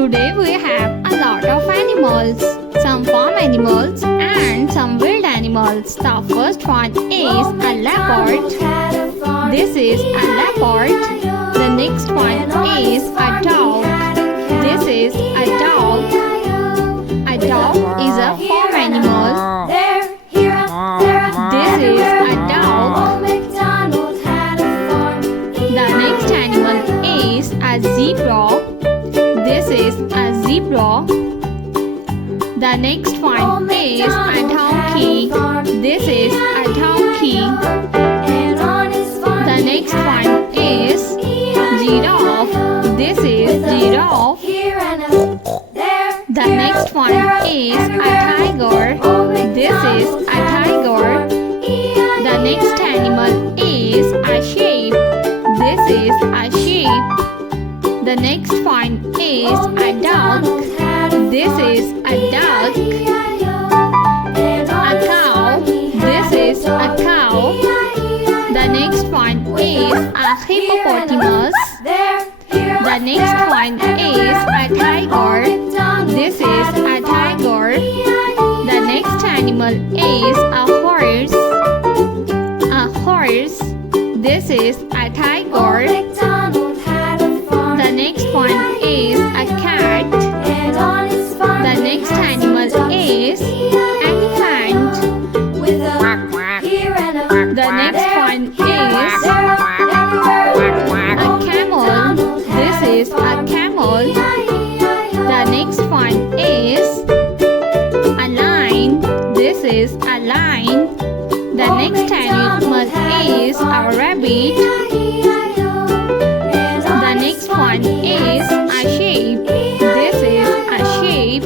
Today we have a lot of animals, some farm animals and some wild animals. The first one is a leopard. This is a leopard. The next one is a dog. This is a dog. A dog is a farm animal. This is a dog. The next animal is a zebra. This is a zebra. The next one is a donkey. This is a donkey. The next one is giraffe. This is giraffe. The next one is a tiger. This is a tiger. The next animal is a sheep. This is a sheep. The next one is a duck. This is a duck. A cow. This is a cow. The next one is a hippopotamus. The next one is a tiger. This is a tiger. The next animal is a horse. A horse. This is a tiger. The next one is a cat. The next animal is elephant. The next one is a camel. This is a camel. The next one is a lion. This is a lion. The next animal is a rabbit. The next one is a sheep. This is a sheep.